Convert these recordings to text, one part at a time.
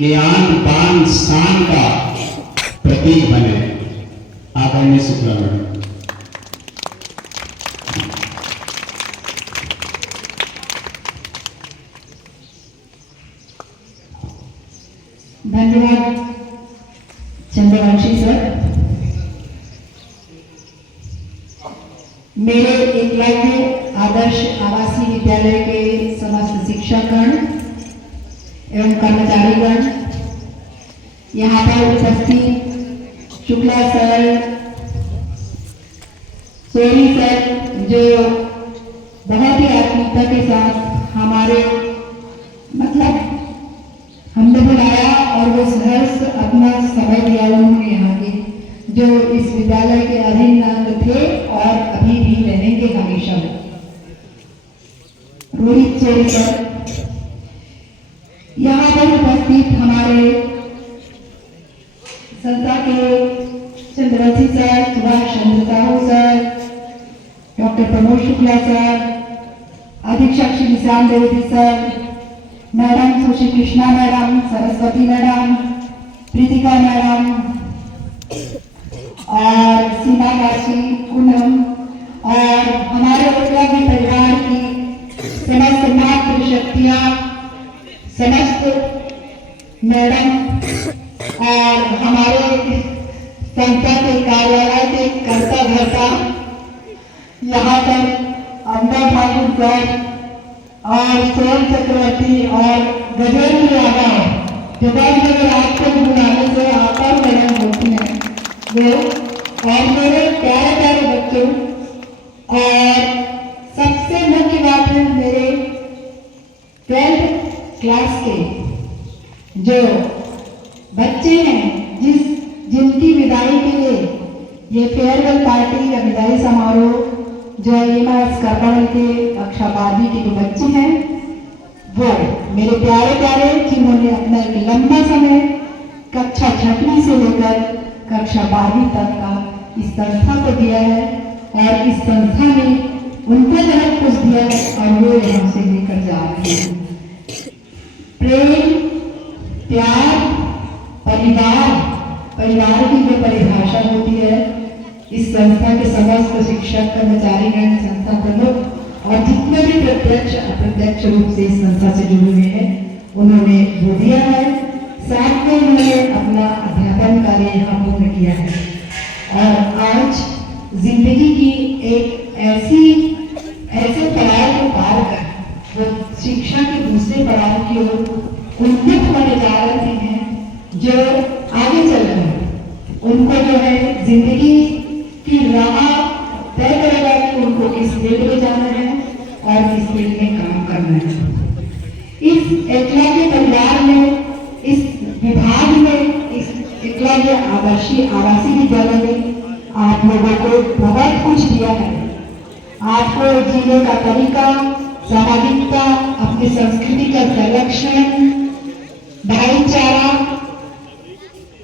कि आन बान शान का प्रतीक बने। आदरणीय शुक्ला मैडम। धन्यवाद चंद्रवंशी सर। मेरे एकलव्य आदर्श आवासीय विद्यालय के समस्त शिक्षकगण एवं कर्मचारीगण, यहाँ पर उपस्थित शुक्ला सर, सोनी सर, जो बहुत ही आत्मीयता के साथ हमारे हमने बुलाया और वो सहर्ष अपना समय दिया उन्होंने यहाँ के, जो इस विद्यालय के अभिन्न अंग थे और अभी भी रहेंगे हमेशा। रोहित चोरी सर, यहाँ पर उपस्थित हमारे संस्था के Chandravanshi sir, Subhash Chandra Sahu sir, doctor Pramod Shukla sir, अधीक्षक Shri Nishan Devi sir, madam Sushri Krishna madam, Saraswati madam, Pritika madam और सीमा काशी, पूनम और हमारे एकलव्य परिवार की समस्त मातृशक्तियाँ, समस्त मैडम और हमारे संस्था के कार्यालय के कर्ता धर्ता, यहाँ पर अमदा ठाकुर सर और सोम चक्रवर्ती और गजेंद्र यादव, जो बस आपको बुलाने से आकर मैडम होती हैं वो, और मेरे प्यारे प्यारे बच्चों, और सबसे मुख्य बात है मेरे 12th क्लास के जो बच्चे हैं, जिनकी विदाई के लिए ये फेयरवेल पार्टी या विदाई समारोह जो एमएस करबल के कक्षा 12वीं के जो बच्चे हैं, वो मेरे प्यारे प्यारे, जिन्होंने अपना एक लंबा समय कक्षा 6वीं से लेकर कक्षा 12वीं तक का इस संस्था को दिया है और इस संस्था ने उनको बहुत कुछ दिया है और वो यहाँ से लेकर जा रहे हैं। प्रेम, प्यार, परिवार की जो परिभाषा होती है, इस संस्था के समस्त शिक्षक, कर्मचारीगण, संस्था प्रमुख और जितने भी प्रत्यक्ष अप्रत्यक्ष रूप से इस संस्था से जुड़े हुए हैं, उन्होंने वो दिया है। साथ में उन्होंने अपना अध्यापन कार्य यहाँ पूर्ण किया है और आज जिंदगी की एक ऐसे पड़ाव को पार कर वो शिक्षा के दूसरे पड़ाव की ओर उन्मुख होने जा रहे हैं, जो आगे चल रहे हैं। उनको जो है जिंदगी की राह तय करेगा कि उनको किस फील्ड में जाना है और किस फील्ड में काम करना है। इस एकलव्य परिवार में, इस विभाग में, इस एकलव्य आवासीय विद्यालय में आप लोगों को बहुत कुछ दिया है। आपको जीने का तरीका, सामाजिकता, अपनी संस्कृति का संरक्षण, भाईचारा,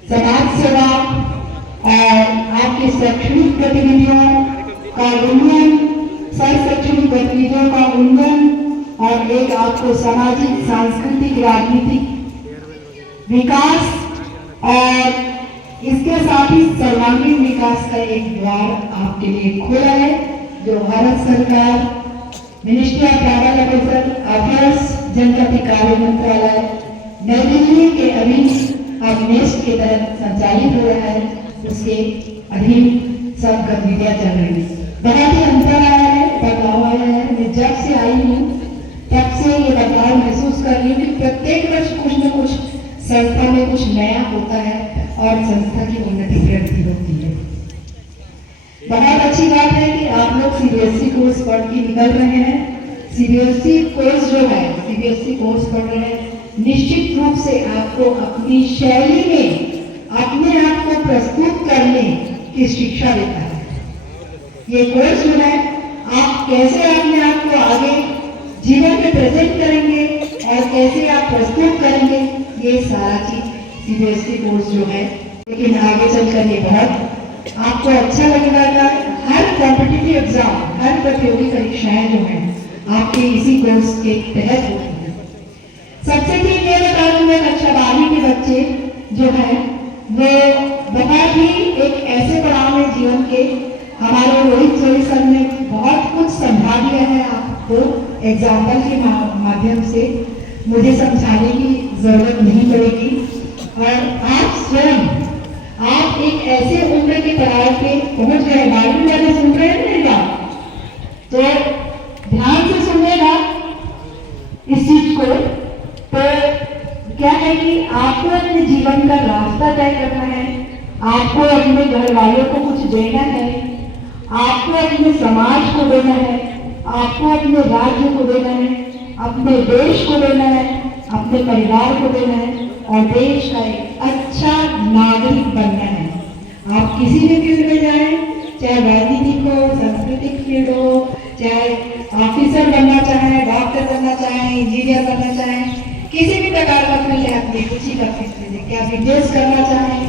समाज सेवा और आपकी शैक्षणिक गतिविधियों का उन्नयन, शैक्षणिक गतिविधियों का उन्नयन और एक आपको सामाजिक, सांस्कृतिक, राजनीतिक विकास और इसके साथ ही सर्वांगीण विकास का एक द्वार आपके लिए खोला है, जो भारत सरकार, मिनिस्ट्री ऑफ ट्रैवल अफेयर्स, जनजाति कार्य मंत्रालय, नई दिल्ली के अधीन नेस्ट के तहत संचालित हो रहा है, उसके अधीन सब गतिविधियां चल रही है। बहुत ही अंतर आया है, बदलाव आया है। मैं जब से आई हूँ तब से ये बदलाव महसूस कर रही हूँ कि प्रत्येक वर्ष कुछ न कुछ संस्था में कुछ नया होता है और संस्था की उन्नति प्रगति होती है। बहुत अच्छी बात है कि आप लोग सीबीएसई कोर्स पढ़ के निकल रहे हैं। सीबीएसई कोर्स जो है, सीबीएसई कोर्स पढ़ रहे हैं, निश्चित रूप से आपको अपनी शैली में अपने आप को प्रस्तुत करने की शिक्षा देता है। ये कोर्स जो है, आप कैसे अपने आप को आगे जीवन में प्रेजेंट करेंगे और कैसे आप प्रस्तुत करेंगे, ये सारा चीज सीबीएसई कोर्स जो है। लेकिन आगे चलकर ये बहुत आपको अच्छा लगेगा। हर कॉम्पिटिटिव एग्जाम, हर प्रतियोगी परीक्षाएं जो है आपके इसी कोर्स के तहत होती है। सबसे ठीक ये बता दूं, मैं कक्षा 12वीं के बच्चे जो हैं वो बहुत ही एक ऐसे पड़ाव में जीवन के हमारे रोहित जोड़ी सर ने बहुत कुछ समझा दिया है आपको एग्जाम्पल के माध्यम से, मुझे समझाने की जरूरत नहीं पड़ेगी। और आप स्वयं आप एक ऐसे उम्र के पड़ाव पे पहुंच गए, बारहवीं वाले सुन रहे हैं मेरा, तो ध्यान से सुनिएगा इस चीज को। तो क्या है कि आपको अपने जीवन का रास्ता तय करना है, आपको अपने घर वालों को कुछ देना है, आपको अपने समाज को देना है, आपको अपने राज्य को देना है, अपने देश को देना है, अपने परिवार को देना है और देश का एक अच्छा नागरिक बनना है। आप किसी भी फील्ड में जाएं, चाहे राजनीतिक हो, सांस्कृतिक फील्ड हो, चाहे ऑफिसर बनना चाहें, डॉक्टर बनना चाहें, इंजीनियर बनना चाहें, किसी भी प्रकार का फील्ड है, अपनी रुचि का फील्ड है, क्या बिजनेस करना चाहें,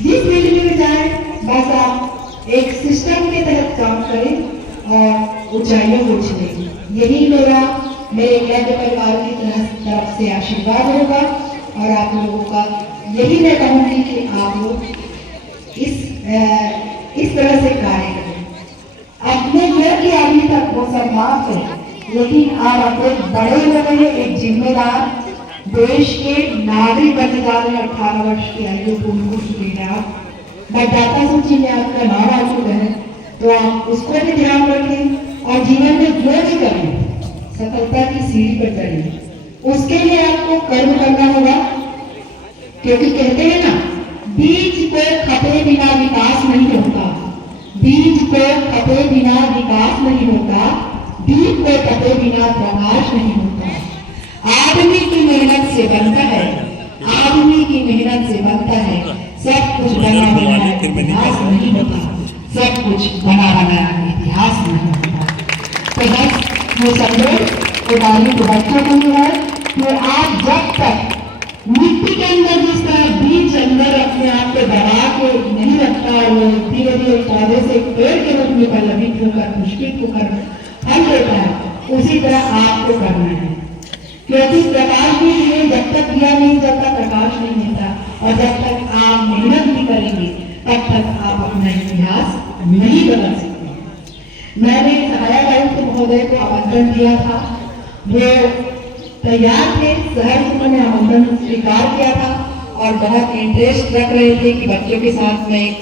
जिस फील्ड में जाए बस आप एक सिस्टम के तहत काम करें और ऊंचाइयों को छुएं। यही मेरे यज्ञ परिवार की तरफ से आशीर्वाद होगा और आप लोगों का यही मैं कहूँगी कि आप लोग इस तरह से कार्य करें। अपने घर की अभी तक वो सब माफ है, लेकिन आप अपने बड़े हो गए, एक जिम्मेदार देश के नागरिक बनने जा रहे हैं। 18 वर्ष की आयु पूर्ण हो चुकी है आप, मतदाता सूची में आपका नाम आ चुका है, तो आप उसको भी ध्यान रखें और जीवन में जो भी करें सफलता की सीढ़ी पर चढ़ें। उसके लिए आपको कर्म करना होगा, क्योंकि कहते हैं ना, बीज को खपे बिना विकास नहीं होता, बीज को खपे बिना विकास नहीं होता, दीप को खपे बिना प्रकाश नहीं होता। आदमी की मेहनत से बनता है, आदमी की मेहनत से बनता है, सब कुछ बना बनाया इतिहास नहीं होता, सब कुछ बना बनाया इतिहास नहीं होता। तो बस वो संदेश उदाहरण के बच्चों को है कि आप जब तक मिट्टी के अंदर जिस तरह बीज अंदर अपने आप को दबा के नहीं रखता, वो धीरे धीरे पौधे से पेड़ के रूप में पल्लवित होकर पुष्पित होकर फल देता है, उसी तरह आपको करना है। क्योंकि प्रकाश भी दिए, जब तक दिया नहीं जाता प्रकाश नहीं मिलता, और जब तक आप मेहनत नहीं करेंगे तब तक आप अपना इतिहास नहीं बदल सकते। मैंने सहायक आयुक्त महोदय को आमंत्रण दिया था, वो तैयार थे, सहर्ष उन्होंने आमंत्रण स्वीकार किया था और बहुत इंटरेस्ट रख रहे थे कि बच्चों के साथ में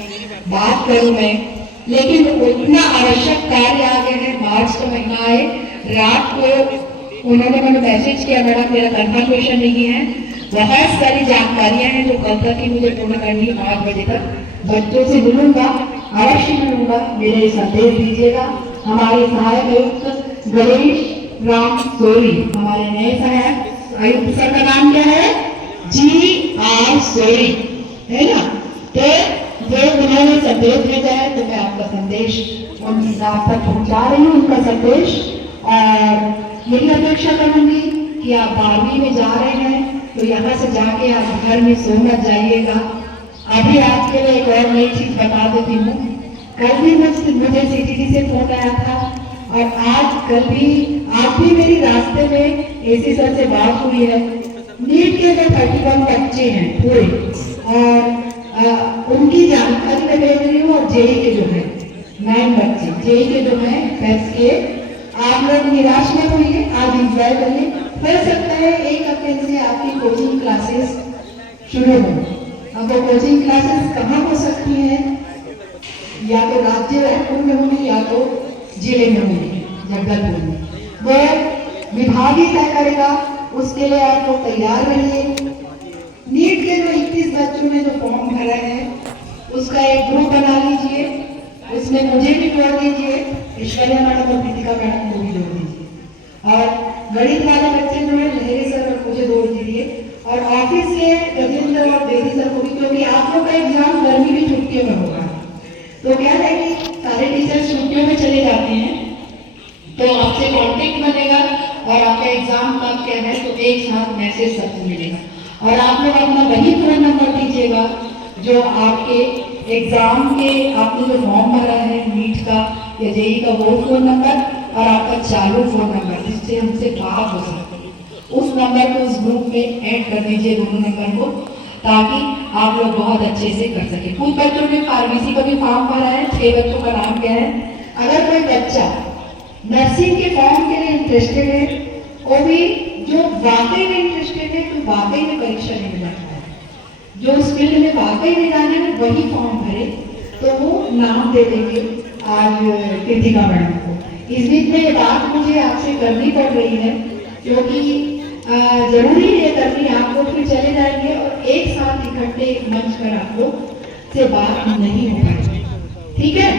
बात करूं मैं, लेकिन इतना आवश्यक कार्य आ गए हैं। मार्च का महीना आए, रात को उन्होंने मैंने मैसेज किया, मैडम मेरा कंफर्मेशन नहीं है, बहुत सारी जानकारियां हैं जो कल तक ही मुझे पूर्ण करनी है, 5 बजे तक बच्चों से मिलूंगा, अवश्य मिलूंगा, मेरे संदेश दीजिएगा। हमारे सहायक आयुक्त गणेश राम सोरी, हमारे नए सहायक आयुक्त सर का नाम क्या है? GR सोरी, है ना? तो जो उन्होंने संदेश भेजा है, तो मैं आपका संदेश उनकी आप तक पहुंचा रही हूँ, उनका संदेश। और यही अपेक्षा करूंगी कि आप 12वीं में जा रहे हैं तो यहाँ से जाके आप घर में सो मत जाइएगा। अभी आपके लिए एक और नई चीज बता देती हूँ। कल भी मुझे CTD से फोन आया था और आज कल भी आप भी मेरी रास्ते में AC सर से बात हुई है। नीट के जो 31 बच्चे हैं पूरे, और उनकी जानकारी मैं ले रही हूँ, और JEE के जो है 9 बच्चे, JEE के जो है टेस्ट के, आप लोग निराश मत होइए, आज इंजॉय करिए। हो सकता है 1 हफ्ते से आपकी कोचिंग क्लासेस शुरू हो। अब वो कोचिंग क्लासेस कहाँ हो सकती हैं? या तो राज्य रायपुर में होंगी या तो जिले में होंगी, जगदलपुर में। वो विभाग ही तय करेगा, उसके लिए आप लोग तैयार रहिए। नीट के जो 21 बच्चों ने जो फॉर्म भरा है उसका एक ग्रुप बना लीजिए, उसमें मुझे भी जोड़ दीजिए, ऐश्वर्या मैडम और प्रीतिका मैडम को भी जोड़ दीजिए, और गणित वाले बच्चे जो है लहरी सर और मुझे जोड़ दीजिए, और ऑफिस के गजेंद्र और बेदी सर को भी, क्योंकि आप लोग का एग्जाम गर्मी की छुट्टियों में होगा। तो क्या है कि सारे टीचर्स छुट्टियों में चले जाते हैं, तो आपसे कॉन्टेक्ट बनेगा और आपका एग्जाम कब क्या है तो एक साथ मैसेज सबको मिलेगा। और आप लोग अपना वही फोन नंबर दीजिएगा जो आपके एग्जाम के आपने जो फॉर्म भरा है नीट का या JEE का, वो फोन नंबर और आपका चालू फोन नंबर जिससे हमसे बात हो सकती है, उस नंबर को उस ग्रुप में ऐड कर दीजिए, दोनों नंबर को। ताकि आप लोग बहुत अच्छे से कर सके। कुछ बच्चों ने फार्मेसी का भी फॉर्म भरा है, 6 बच्चों का नाम क्या है। अगर कोई बच्चा नर्सिंग के फॉर्म के लिए इंटरेस्टेड है, वो भी जो वाकई में इंटरेस्टेड है, तो वाकई में परीक्षा नहीं जाता है, जो उस फील्ड में वाकई में जाने में वही फॉर्म भरे, तो वो नाम दे देंगे आज कृतिका मैडम को। इस बीच में ये बात मुझे आपसे करनी पड़ रही है, क्योंकि जरूरी है करनी, आप लोग फिर चले जाएंगे और एक साथ इकट्ठे मंच पर आप लोग से बात नहीं हो पाएगी, ठीक है।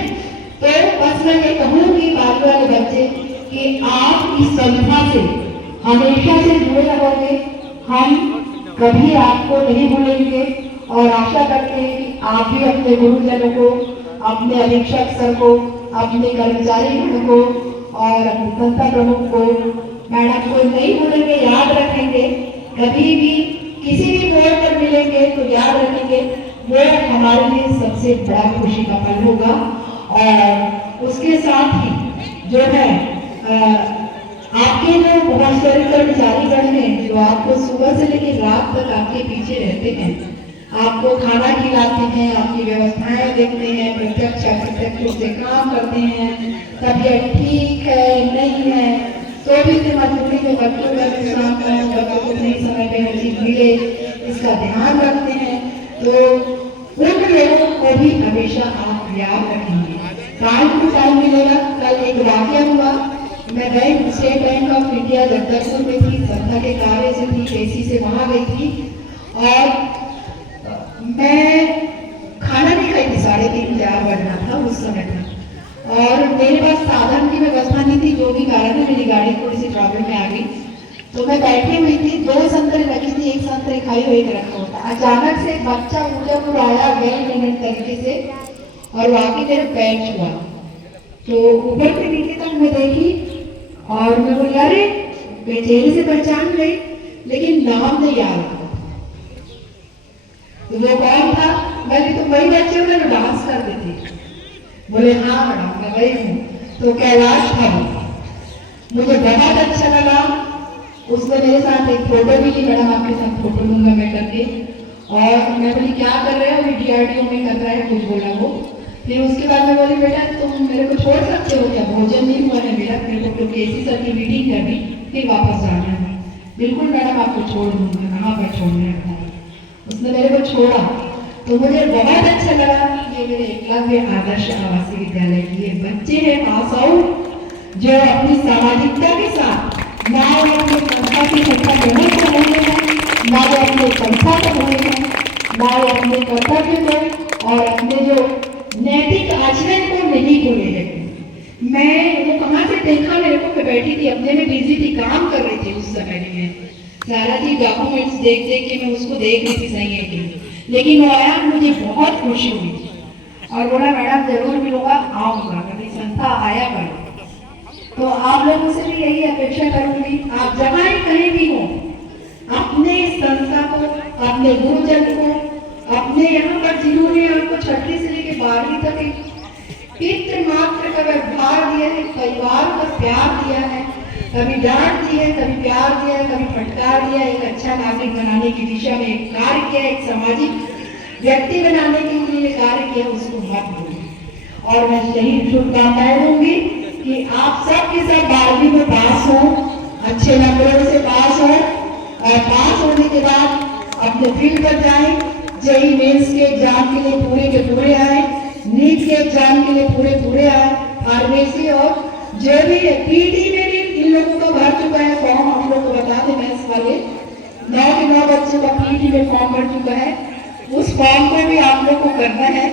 तो बस मैं ये कहूँगी बाकी वाले बच्चे कि आप इस संस्था से हमेशा से जुड़े रहोगे, हम कभी आपको नहीं भूलेंगे और आशा करते हैं कि आप भी अपने गुरुजनों को, अपने अधीक्षक सर को, अपने कर्मचारी को और अपने संस्था प्रमुख को, मैडम को नहीं भूलेंगे, याद रखेंगे। कभी भी किसी भी मोड़ पर मिलेंगे तो याद रखेंगे, वो हमारे लिए सबसे बड़ा खुशी का पल होगा। और उसके साथ ही जो है आपके जो बहुत सारे कर्मचारीगण हैं, जो आपको सुबह से लेकर रात तक आपके पीछे रहते हैं, आपको खाना खिलाते हैं, आपकी व्यवस्थाएं देखते हैं, प्रत्यक्ष अप्रत्यक्ष रूप से काम करते हैं, तबीयत ठीक है नहीं है तो भी मजबूरी में बच्चों का नुकसान है, बच्चों को सही समय पे हर चीज मिले, इसका ध्यान रखते हैं, तो उन लोगों को भी हमेशा आप याद रखेंगे। टाइम टू टाइम मिलेगा। कल एक वाक्य हुआ, मैं गई state bank of India Jagdalpur में थी, संस्था के कार्य से थी, एसी से वहां गई थी और मैं खाना नहीं खाई थी, 3:30-4 बजना था उस समय था, और मेरे पास साधन की व्यवस्था नहीं थी, जो भी कारण है मेरी गाड़ी थोड़ी सी प्रॉब्लम में आ गई, तो मैं बैठी हुई थी, 2 संतरे रखी थी, एक संतरे खाई हुई, एक रखा होता। अचानक से एक बच्चा मुझे आया वेल मिनट तरीके से और वाकई मेरे पैर छुआ, तो ऊपर से नीचे तक मैं देखी और मैं बोली अरे, मैं चेहरे से पहचान गई लेकिन नाम नहीं याद था। तो वो कौन था? मैंने तो वही बच्चे हो जो डांस करते थे। बोले हाँ मैडम मैं वही हूँ। तो कैलाश था वो। मुझे बहुत अच्छा लगा, उसने मेरे साथ एक फोटो भी ली, मैडम आपके साथ फोटो लूंगा मैं करके, और मैं बोली क्या कर रहे हो? DRDO में कर रहा है कुछ, बोला वो। फिर उसके बाद मैं बोली बेटा तुम मेरे को छोड़ सकते हो क्या, भोजन नहीं हुआ है मेरा, मेरे को क्योंकि एसी सर की मीटिंग करनी, फिर वापस जाना है। बिल्कुल मैडम आपको छोड़ दूंगा, कहाँ पर छोड़ना है। उसने मेरे को छोड़ा तो मुझे बहुत अच्छा लगा कि ये मेरे एकलव्य आदर्श आवासीय विद्यालय के ये बच्चे हैं पास आउट, जो अपनी सामाजिकता के साथ ना वो अपने संस्था की शिक्षा देने को रहे हैं, ना वो अपने संस्था को रहे हैं, ना वो अपने कर्तव्य को और अपने जो नैतिक आचरण को नहीं भूले हैं। मैं वो कहाँ से देखा, मेरे को मैं बैठी थी अपने में बिजी थी, काम कर रही थी उस समय में, सारा चीज डॉक्यूमेंट्स देख देख के मैं उसको देख रही थी सही है कि, लेकिन वो आया, मुझे बहुत खुशी हुई और बोला मैडम जरूर मिलूंगा, आऊंगा, कभी संस्था आया करो। तो आप लोगों से भी यही अपेक्षा करूंगी, आप जहाँ ही कहीं भी हो, अपने संस्था को, अपने गुरुजन को, अपने यहाँ पर जिन्होंने आपको 6वीं से लेकर 12वीं तक एक पितृ मात्र का व्यवहार दिया है, परिवार का प्यार दिया है, कभी डांट दी है, कभी प्यार दिया है, कभी फटकार दिया, एक अच्छा नागरिक बनाने की दिशा में एक कार्य किया, एक सामाजिक व्यक्ति बनाने के लिए कार्य किया, उसको मत भूलिए। और मैं यही शुभकामनाएं दूंगी कि आप सब के सब 12वीं में पास हो, अच्छे नंबरों से पास हो और पास होने के बाद अपने फील्ड पर जाएं, जेईई मेंस के एग्जाम के लिए पूरे के पूरे आए, नीट के एग्जाम के लिए पूरे आए, फार्मेसी और जो भी पीटी में भी इन लोगों का भर चुका है फॉर्म, हम लोग को बता दें मैथ्स वाले 9 के 9 बच्चों का पीटी में फॉर्म भर चुका है, उस फॉर्म को भी आप लोग को करना है,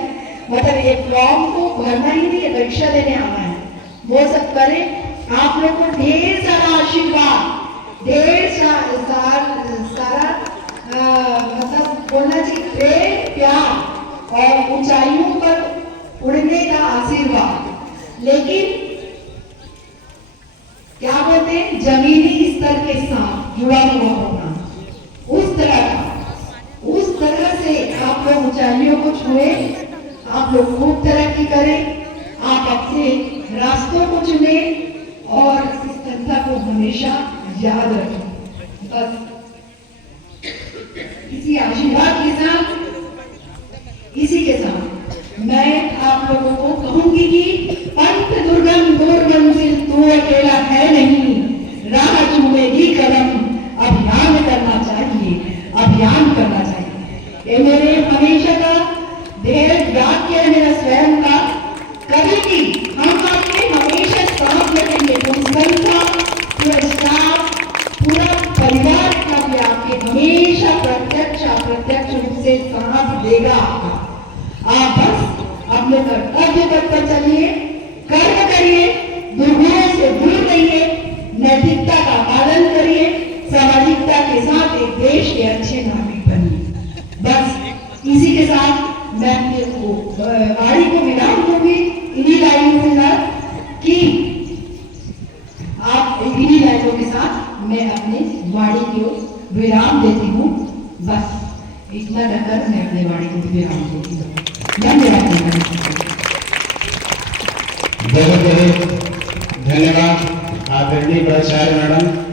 मतलब ये फॉर्म को भरना ही नहीं है, परीक्षा देने आना है, वो सब करें। आप लोग को ढेर सारा आशीर्वाद, ढेर सारा मतलब बोलना चाहिए प्रेम, प्यार और ऊंचाइयों पर उड़ने का आशीर्वाद, लेकिन क्या बोलते हैं जमीनी स्तर के साथ जुड़ा हुआ होना, उस तरह से आप लोग ऊंचाइयों को छुए, आप लोग खूब तरक्की करें, आप अपने रास्तों को चुने और इस संस्था को हमेशा याद रखें। बस इसी आशीर्वाद के साथ अभियान करना चाहिए। ये मेरे हमेशा का ध्येय वाक्य है मेरा स्वयं का। कभी भी हम आपके हमेशा साथ रहेंगे, पूरी संस्था, पूरा स्टाफ, पूरा परिवार का भी आपके हमेशा प्रत्यक्ष अप्रत्यक्ष रूप से साथ देगा आपका। आप बस अपने कर्तव्य पथ पर चलिए, कर्म करिए, दुर्गुणों से दूर रहिए, नैतिकता का पालन करिए, सामाजिकता के साथ एक देश के अच्छे नागरिक बनिए। बस इसी के साथ मैं अपने वाणी को विराम दूंगी इन्हीं लाइनों के साथ कि आप इन्हीं लाइनों के साथ मैं अपने वाणी को विराम देती हूँ। बस इतना कहकर मैं अपने वाणी को विराम देती हूँ। धन्यवाद। बहुत बहुत धन्यवाद आदरणीय प्राचार्य मैडम।